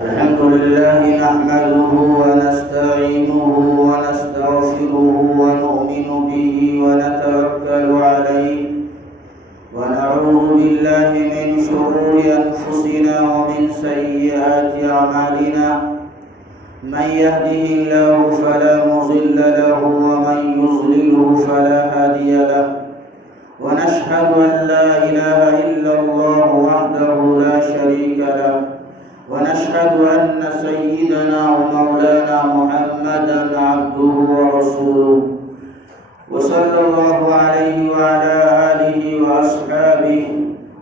الحمد لله نحمده ونستعينه ونستغفره ونؤمن به ونتوكل عليه ونعوذ بالله من شرور أنفسنا ومن سيئات أعمالنا من يهده الله فلا مضل له ومن يضلله فلا هادي له ونشهد أن لا إله إلا الله وحده لا شريك له ونشهد أن سيدنا ومولانا محمدا عبده ورسوله وصلى الله عليه وعلى آله وأصحابه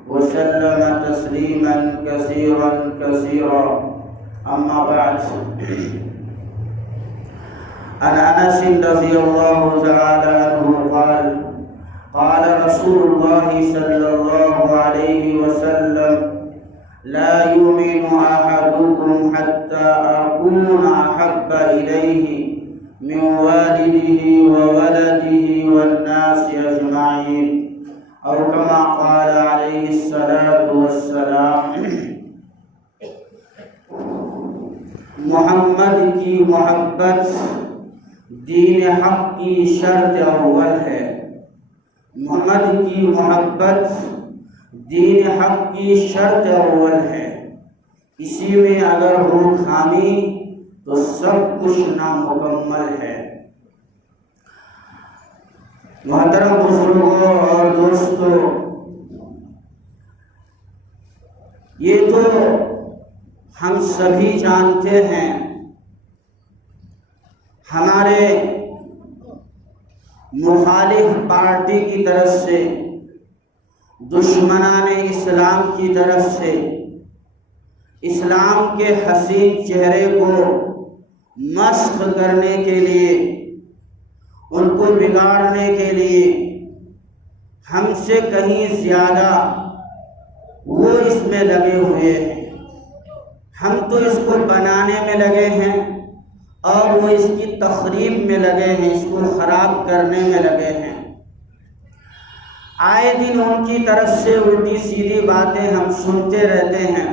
وسلم تسليما كثيرا كثيرا أما بعد عن أنس رضي الله تعالى عنه قال قال رسول الله صلى الله عليه وسلم لا يؤمن أحدكم حتى أكون أحب إليه من والده وولده والناس أجمعين أو كما قال عليه الصلاة والسلام محمد کی محبت دین حق کی شرط اول ہے. محمد کی محبت دین حق کی شرط اول ہے. اسی میں اگر ہو خامی تو سب کچھ نامکمل ہے. محترم بزرگوں اور دوستوں، یہ تو ہم سبھی جانتے ہیں، ہمارے مخالف پارٹی کی طرف سے، دشمنان اسلام کی طرف سے اسلام کے حسین چہرے کو مسخ کرنے کے لیے، ان کو بگاڑنے کے لیے ہم سے کہیں زیادہ وہ اس میں لگے ہوئے ہیں. ہم تو اس کو بنانے میں لگے ہیں اور وہ اس کی تخریب میں لگے ہیں، اس کو خراب کرنے میں لگے ہیں. آئے دن ان کی طرف سے الٹی سیدھی باتیں ہم سنتے رہتے ہیں.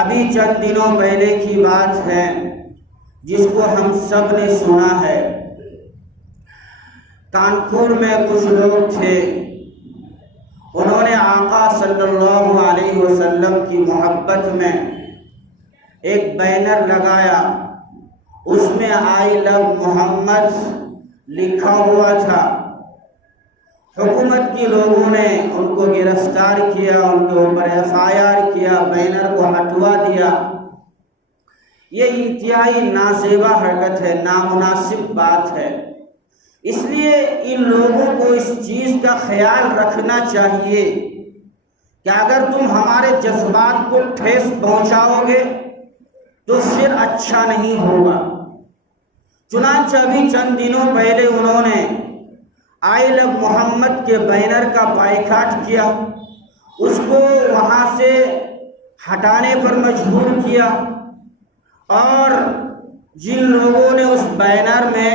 ابھی چند دنوں پہلے کی بات ہے جس کو ہم سب نے سنا ہے. کانپور میں کچھ لوگ تھے، انہوں نے آقا صلی اللہ علیہ وسلم کی محبت میں ایک بینر لگایا، اس میں آئی لو محمد لکھا ہوا تھا. حکومت کی لوگوں نے ان کو گرفتار کیا، ان کے اوپر FIR کیا، بینر کو ہٹوا دیا. یہ انتہائی نازیبا حرکت ہے، نامناسب بات ہے. اس لیے ان لوگوں کو اس چیز کا خیال رکھنا چاہیے کہ اگر تم ہمارے جذبات کو ٹھیس پہنچاؤ گے تو پھر اچھا نہیں ہوگا. چنانچہ ابھی چند دنوں پہلے انہوں نے آئی لو محمد کے بینر کا بائیکاٹ کیا، اس کو وہاں سے ہٹانے پر مجبور کیا. اور جن لوگوں نے اس بینر میں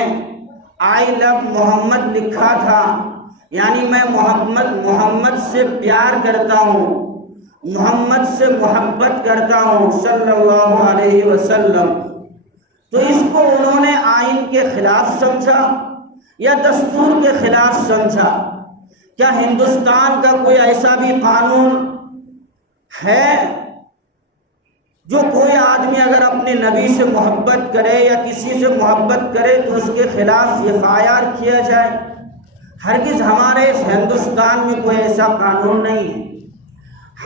آئی لو محمد لکھا تھا، یعنی میں محمد سے پیار کرتا ہوں، محمد سے محبت کرتا ہوں صلی اللہ علیہ وسلم، تو اس کو انہوں نے آئین کے خلاف سمجھا یا دستور کے خلاف سمجھا. کیا ہندوستان کا کوئی ایسا بھی قانون ہے جو کوئی آدمی اگر اپنے نبی سے محبت کرے یا کسی سے محبت کرے تو اس کے خلاف FIR کیا جائے؟ ہرگز ہمارے اس ہندوستان میں کوئی ایسا قانون نہیں ہے.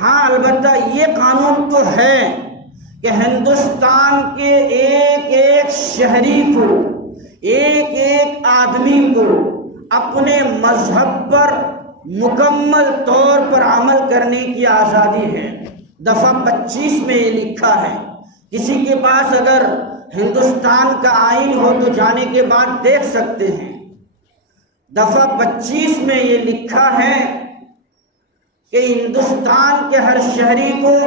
ہاں، البتہ یہ قانون تو ہے کہ ہندوستان کے ایک ایک شہری کو، ایک ایک آدمی کو اپنے مذہب پر مکمل طور پر عمل کرنے کی آزادی ہے. دفعہ 25 میں یہ لکھا ہے. کسی کے پاس اگر ہندوستان کا آئین ہو تو جانے کے بعد دیکھ سکتے ہیں. دفعہ 25 میں یہ لکھا ہے کہ ہندوستان کے ہر شہری کو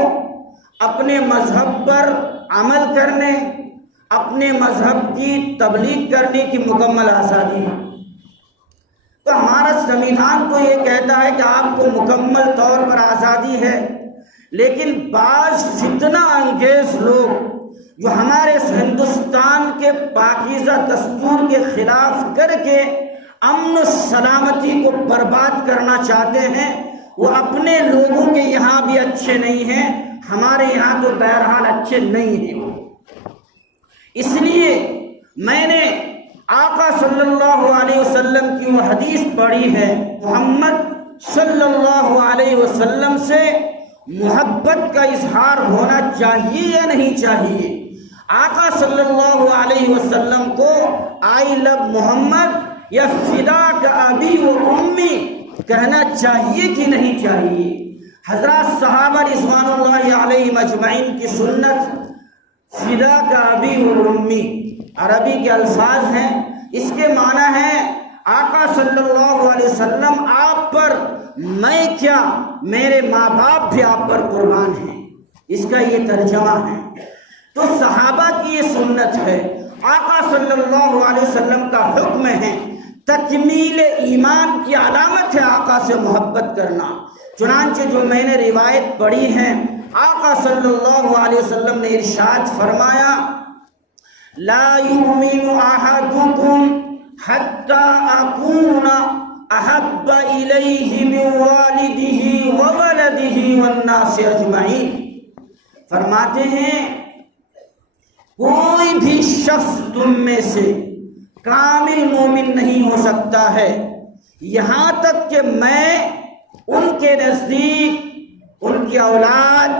اپنے مذہب پر عمل کرنے، اپنے مذہب کی تبلیغ کرنے کی مکمل آزادی ہے. تو ہمارا سنویدھان تو یہ کہتا ہے کہ آپ کو مکمل طور پر آزادی ہے، لیکن بعض فتنہ انگیز لوگ جو ہمارے ہندوستان کے پاکیزہ دستور کے خلاف کر کے امن و سلامتی کو برباد کرنا چاہتے ہیں، وہ اپنے لوگوں کے یہاں بھی اچھے نہیں ہیں، ہمارے یہاں تو بہرحال اچھے نہیں ہیں۔ اس لیے میں نے آقا صلی اللہ علیہ وسلم کی وہ حدیث پڑھی ہے، محمد صلی اللہ علیہ وسلم سے محبت کا اظہار ہونا چاہیے یا نہیں چاہیے؟ آقا صلی اللہ علیہ وسلم کو آئی لو محمد یا فداک ابی و امی کہنا چاہیے کہ نہیں چاہیے؟ حضرات صحابہ رضوان اللہ علیہم اجمعین کی سنت فداک ابی و امی عربی کے الفاظ ہیں، اس کے معنی ہے آقا صلی اللہ علیہ وسلم آپ پر، میں کیا میرے ماں باپ بھی آپ پر قربان ہیں، اس کا یہ ترجمہ ہے۔ تو صحابہ کی یہ سنت ہے، آقا صلی اللہ علیہ وسلم کا حکم ہے، تکمیل ایمان کی علامت ہے آقا سے محبت کرنا۔ چنانچہ جو میں نے روایت پڑھی ہے، آقا صلی اللہ علیہ وسلم نے ارشاد فرمایا، لا یؤمن احدکم حتی اکون احب الیہ من والدہ وولدہ والناس اجمعین۔ فرماتے ہیں کوئی بھی شخص تم میں سے کامل مومن نہیں ہو سکتا ہے یہاں تک کہ میں ان کے نزدیک ان کی اولاد،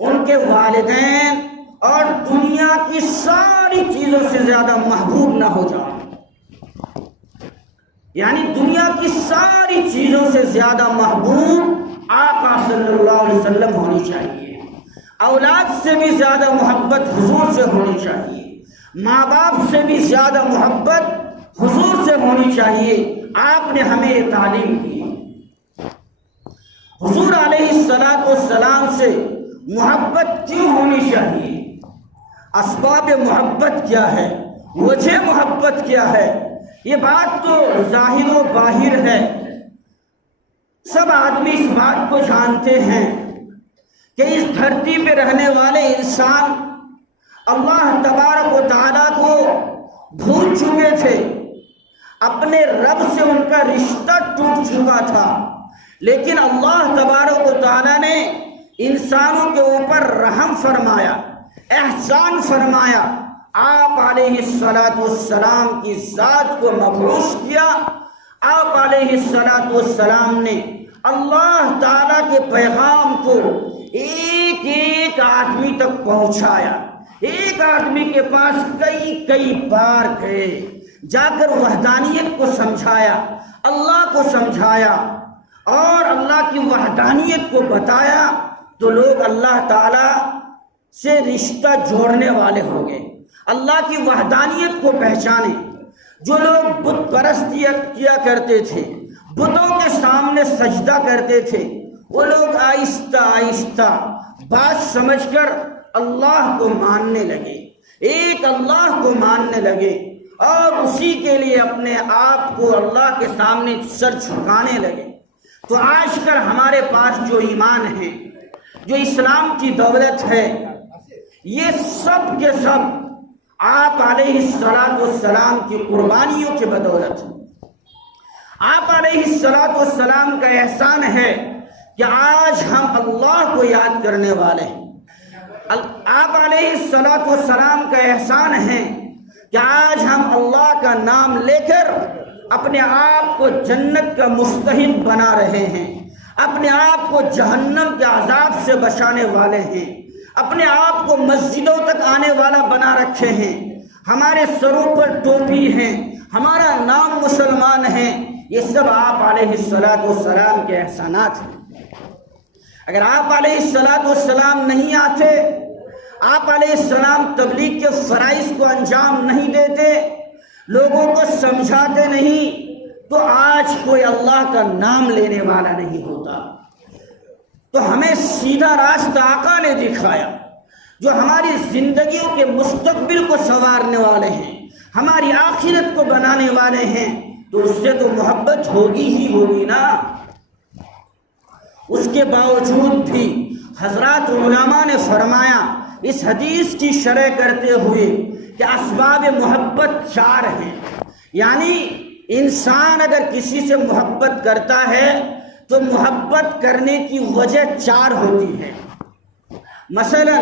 ان کے والدین اور دنیا کی ساری چیزوں سے زیادہ محبوب نہ ہو جاؤں، یعنی دنیا کی ساری چیزوں سے زیادہ محبوب آقا صلی اللہ علیہ وسلم ہونی چاہیے، اولاد سے بھی زیادہ محبت حضور سے ہونی چاہیے، ماں باپ سے بھی زیادہ محبت حضور سے ہونی چاہیے۔ آپ نے ہمیں یہ تعلیم دی۔ حضور علیہ السلام سے محبت کیوں ہونی چاہیے؟ اسباب محبت کیا ہے؟ وجہ محبت کیا ہے؟ یہ بات تو ظاہر و باہر ہے، سب آدمی اس بات کو جانتے ہیں کہ اس دھرتی پہ رہنے والے انسان اللہ تبارک و تعالیٰ کو بھول چکے تھے، اپنے رب سے ان کا رشتہ ٹوٹ چکا تھا، لیکن اللہ تبارک و تعالیٰ نے انسانوں کے اوپر رحم فرمایا، احسان فرمایا، آپ علیہ السلام کی ذات کو مبعوث کیا۔ آپ علیہ السلام نے اللہ تعالیٰ کے پیغام کو ایک ایک آدمی تک پہنچایا، ایک آدمی کے پاس کئی بار گئے، جا کر وحدانیت کو سمجھایا، اللہ کو سمجھایا اور اللہ کی وحدانیت کو بتایا، تو لوگ اللہ تعالیٰ سے رشتہ جوڑنے والے ہو گئے، اللہ کی وحدانیت کو پہچانے۔ جو لوگ بت پرستیت کیا کرتے تھے، بتوں کے سامنے سجدہ کرتے تھے، وہ لوگ آہستہ آہستہ بات سمجھ کر اللہ کو ماننے لگے، ایک اللہ کو ماننے لگے اور اسی کے لیے اپنے آپ کو اللہ کے سامنے سر جھکانے لگے۔ تو آج کل ہمارے پاس جو ایمان ہے، جو اسلام کی دولت ہے، یہ سب کے سب آپ علیہ السلام کی قربانیوں کے بدولت ہے۔ آپ علیہ السلام کا احسان ہے کہ آج ہم اللہ کو یاد کرنے والے ہیں۔ آپ علیہ السلام کا احسان ہے کہ آج ہم اللہ کا نام لے کر اپنے آپ کو جنت کا مستحق بنا رہے ہیں، اپنے آپ کو جہنم کے عذاب سے بچانے والے ہیں، اپنے آپ کو مسجدوں تک آنے والا بنا رکھے ہیں، ہمارے سروں پر ٹوپی ہے، ہمارا نام مسلمان ہے۔ یہ سب آپ علیہ السلام کے احسانات ہیں۔ اگر آپ علیہ السلام نہیں آتے، آپ علیہ السلام تبلیغ کے فرائض کو انجام نہیں دیتے، لوگوں کو سمجھاتے نہیں، تو آج کوئی اللہ کا نام لینے والا نہیں ہوتا۔ تو ہمیں سیدھا راستہ آقا نے دکھایا، جو ہماری زندگیوں کے مستقبل کو سنوارنے والے ہیں، ہماری آخرت کو بنانے والے ہیں، تو اس سے تو محبت ہوگی ہی ہوگی نا۔ اس کے باوجود بھی حضرات علماء نے فرمایا اس حدیث کی شرح کرتے ہوئے کہ اسباب محبت 4 ہیں، یعنی انسان اگر کسی سے محبت کرتا ہے تو محبت کرنے کی وجہ 4 ہوتی ہے۔ مثلا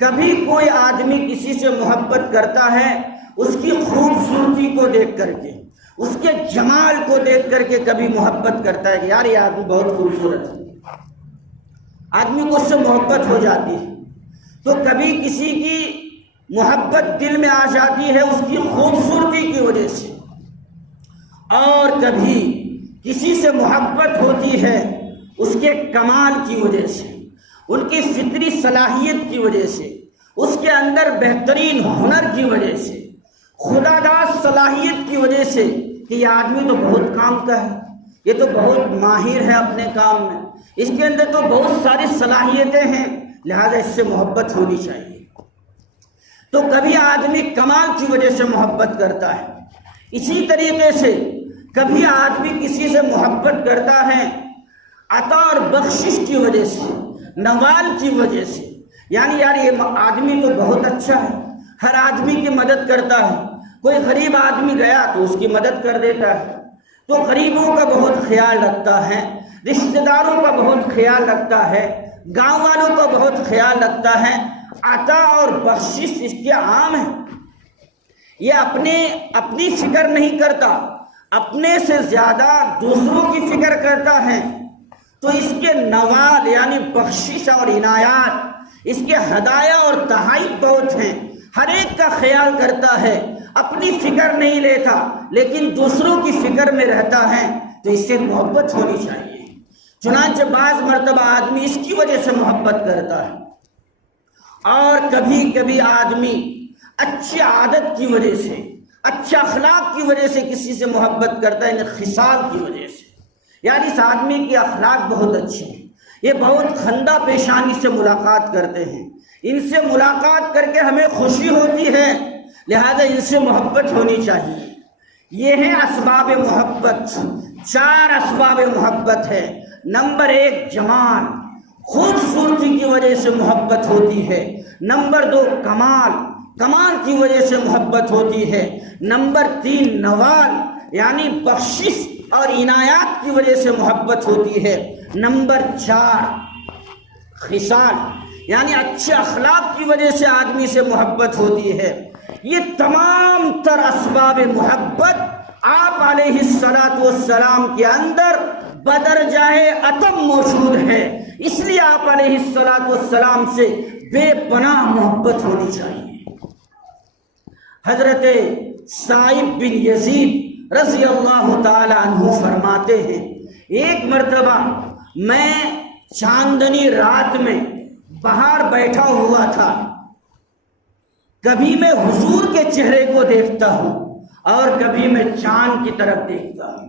کبھی کوئی آدمی کسی سے محبت کرتا ہے اس کی خوبصورتی کو دیکھ کر کے، اس کے جمال کو دیکھ کر کے کبھی محبت کرتا ہے کہ یار یہ آدمی بہت خوبصورت ہے، آدمی کو اس سے محبت ہو جاتی ہے۔ تو کبھی کسی کی محبت دل میں آ جاتی ہے اس کی خوبصورتی کی وجہ سے، اور کبھی کسی سے محبت ہوتی ہے اس کے کمال کی وجہ سے، ان کی فطری صلاحیت کی وجہ سے، اس کے اندر بہترین ہنر کی وجہ سے، خدا داد صلاحیت کی وجہ سے کہ یہ آدمی تو بہت کام کا ہے، یہ تو بہت ماہر ہے اپنے کام میں، اس کے اندر تو بہت ساری صلاحیتیں ہیں، لہذا اس سے محبت ہونی چاہیے۔ تو کبھی آدمی کمال کی وجہ سے محبت کرتا ہے، اسی طریقے سے کبھی آدمی کسی سے محبت کرتا ہے عطا اور بخشش کی وجہ سے، نوال کی وجہ سے، یعنی یار یہ آدمی تو بہت اچھا ہے، ہر آدمی کی مدد کرتا ہے، کوئی غریب آدمی گیا تو اس کی مدد کر دیتا ہے، تو غریبوں کا بہت خیال رکھتا ہے، رشتہ داروں کا بہت خیال رکھتا ہے، گاؤں والوں کا بہت خیال رکھتا ہے۔ عطا اور بخشش اس کے عام ہے، یہ اپنی فکر نہیں کرتا، اپنے سے زیادہ دوسروں کی فکر کرتا ہے، تو اس کے نوال یعنی بخشش اور عنایات، اس کے ہدایہ اور تحائف بہت ہیں، ہر ایک کا خیال کرتا ہے، اپنی فکر نہیں لیتا لیکن دوسروں کی فکر میں رہتا ہے، تو اس سے محبت ہونی چاہیے۔ چنانچہ بعض مرتبہ آدمی اس کی وجہ سے محبت کرتا ہے، اور کبھی کبھی آدمی اچھی عادت کی وجہ سے، اچھے اخلاق کی وجہ سے کسی سے محبت کرتا ہے، یعنی خصال کی وجہ سے، یعنی اس آدمی کی اخلاق بہت اچھی ہیں، یہ بہت خندہ پیشانی سے ملاقات کرتے ہیں، ان سے ملاقات کر کے ہمیں خوشی ہوتی ہے، لہذا ان سے محبت ہونی چاہیے۔ یہ ہیں اسباب محبت، 4 اسباب محبت ہے۔ نمبر 1 جمال، خوبصورتی کی وجہ سے محبت ہوتی ہے۔ نمبر 2 کمال کی وجہ سے محبت ہوتی ہے۔ نمبر 3 نوال یعنی بخشش اور عنایات کی وجہ سے محبت ہوتی ہے۔ نمبر 4 خصال یعنی اچھے اخلاق کی وجہ سے آدمی سے محبت ہوتی ہے۔ یہ تمام تر اسباب محبت آپ علیہ الصلاۃ والسلام کے اندر بدرجائے اتم موجود ہے، اس لیے آپ علیہ الصلاۃ والسلام سے بے پناہ محبت ہونی چاہیے۔ حضرت سائب بن یزید رضی اللہ تعالی عنہ فرماتے ہیں، ایک مرتبہ میں چاندنی رات میں باہر بیٹھا ہوا تھا، کبھی میں حضور کے چہرے کو دیکھتا ہوں اور کبھی میں چاند کی طرف دیکھتا ہوں،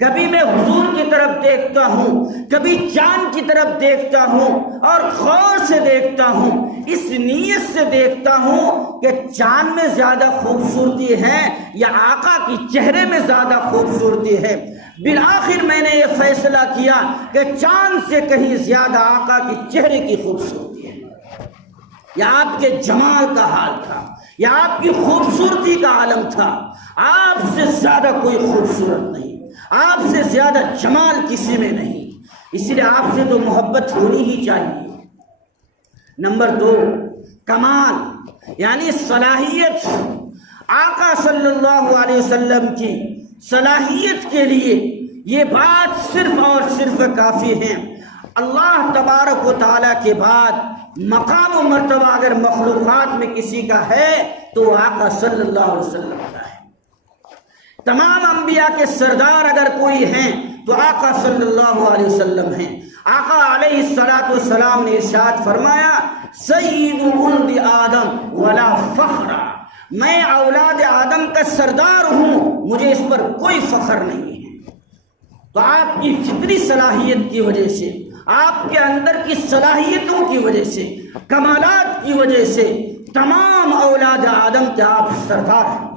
کبھی میں حضور کی طرف دیکھتا ہوں، کبھی چاند کی طرف دیکھتا ہوں، اور غور سے دیکھتا ہوں، اس نیت سے دیکھتا ہوں کہ چاند میں زیادہ خوبصورتی ہے یا آقا کی چہرے میں زیادہ خوبصورتی ہے۔ بالآخر میں نے یہ فیصلہ کیا کہ چاند سے کہیں زیادہ آقا کی چہرے کی خوبصورتی ہے، یا آپ کے جمال کا حال تھا، یا آپ کی خوبصورتی کا عالم تھا۔ آپ سے زیادہ کوئی خوبصورت نہیں، آپ سے زیادہ جمال کسی میں نہیں، اس لیے آپ سے تو محبت ہونی ہی چاہیے۔ نمبر 2 کمال یعنی صلاحیت، آقا صلی اللہ علیہ وسلم کی صلاحیت کے لیے یہ بات صرف اور صرف کافی ہے۔ اللہ تبارک و تعالیٰ کے بعد مقام و مرتبہ اگر مخلوقات میں کسی کا ہے تو وہ آقا صلی اللہ علیہ وسلم کا ہے۔ تمام انبیاء کے سردار اگر کوئی ہیں تو آقا صلی اللہ علیہ وسلم ہیں۔ آقا علیہ الصلاۃ والسلام نے ارشاد فرمایا، سید ولد آدم ولا فخر، میں اولاد آدم کا سردار ہوں، مجھے اس پر کوئی فخر نہیں ہے۔ تو آپ کی فطری صلاحیت کی وجہ سے، آپ کے اندر کی صلاحیتوں کی وجہ سے، کمالات کی وجہ سے تمام اولاد آدم کے آپ سردار ہیں،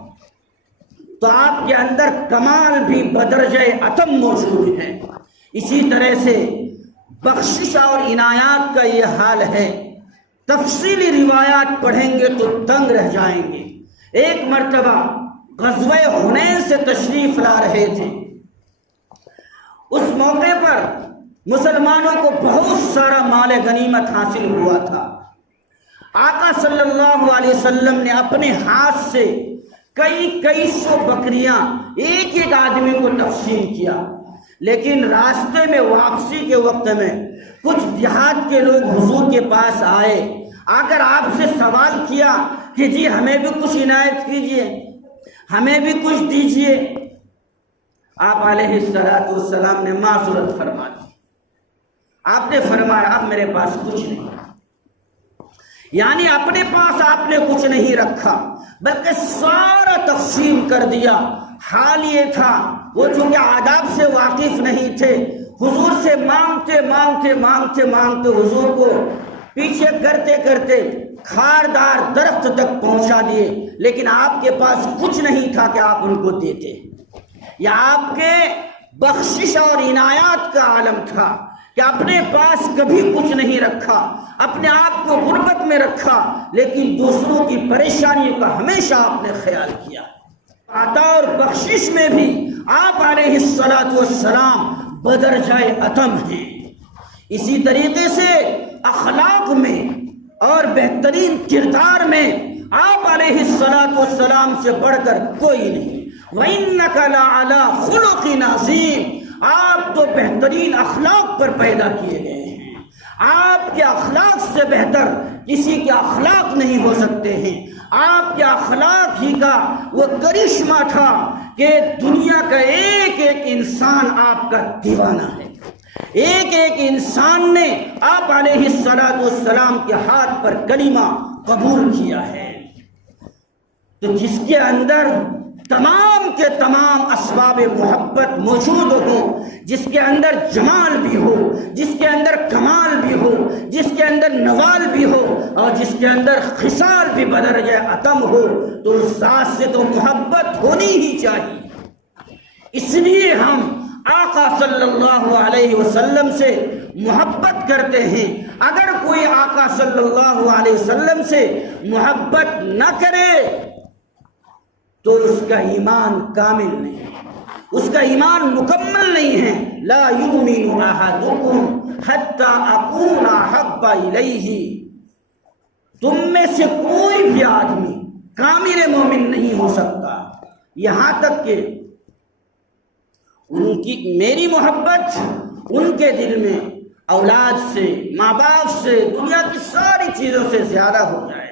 تو آپ کے اندر کمال بھی بدرجہ اتم موجود ہے۔ اسی طرح سے بخشش اور عنایات کا یہ حال ہے، تفصیلی روایات پڑھیں گے تو دنگ رہ جائیں گے۔ ایک مرتبہ غزوہ حنین سے تشریف لا رہے تھے، اس موقع پر مسلمانوں کو بہت سارا مال غنیمت حاصل ہوا تھا۔ آقا صلی اللہ علیہ وسلم نے اپنے ہاتھ سے کئی سو بکریاں ایک ایک آدمی کو تقسیم کیا، لیکن راستے میں واپسی کے وقت میں کچھ دیہات کے لوگ حضور کے پاس آئے، آ کر آپ سے سوال کیا کہ جی ہمیں بھی کچھ عنایت کیجئے، ہمیں بھی کچھ دیجئے۔ آپ علیہ السلام نے معذرت فرما دی۔ آپ نے فرمایا اب میرے پاس کچھ نہیں، یعنی اپنے پاس آپ نے کچھ نہیں رکھا بلکہ سارا تقسیم کر دیا۔ حال یہ تھا وہ چونکہ آداب سے واقف نہیں تھے، حضور سے مانگتے حضور کو پیچھے کرتے کرتے خاردار درخت تک پہنچا دیے، لیکن آپ کے پاس کچھ نہیں تھا کہ آپ ان کو دیتے۔ یہ آپ کے بخشش اور عنایات کا عالم تھا کہ اپنے پاس کبھی کچھ نہیں رکھا، اپنے آپ کو غربت میں رکھا، لیکن دوسروں کی پریشانیوں کا ہمیشہ آپ نے خیال کیا۔ عطا اور بخشش میں بھی آپ علیہ السلام بدرجہ اتم ہیں۔ اسی طریقے سے اخلاق میں اور بہترین کردار میں آپ علیہ السلام سے بڑھ کر کوئی نہیں۔ وَإِنَّكَ لَعَلَىٰ خُلُقٍ عَظِيمٍ، آپ تو بہترین اخلاق پر پیدا کیے گئے ہیں، آپ کے اخلاق سے بہتر کسی کے اخلاق نہیں ہو سکتے ہیں۔ آپ کے اخلاق ہی کا وہ کرشمہ تھا کہ دنیا کا ایک ایک انسان آپ کا دیوانہ ہے، ایک ایک انسان نے آپ علیہ السلام کے ہاتھ پر کلمہ قبول کیا ہے۔ تو جس کے اندر تمام کے تمام اسباب محبت موجود ہوں، جس کے اندر جمال بھی ہو، جس کے اندر کمال بھی ہو، جس کے اندر نوال بھی ہو، اور جس کے اندر خصال بھی بدرجہ اتم ہو، تو اس ذات سے تو محبت ہونی ہی چاہیے۔ اس لیے ہم آقا صلی اللہ علیہ وسلم سے محبت کرتے ہیں۔ اگر کوئی آقا صلی اللہ علیہ وسلم سے محبت نہ کرے تو اس کا ایمان کامل نہیں ہے، اس کا ایمان مکمل نہیں ہے۔ لا یؤمن احدکم حتی اکون احب الیہ، تم میں سے کوئی بھی آدمی کامل مومن نہیں ہو سکتا یہاں تک کہ میری محبت ان کے دل میں اولاد سے، ماں باپ سے، دنیا کی ساری چیزوں سے زیادہ ہو جائے۔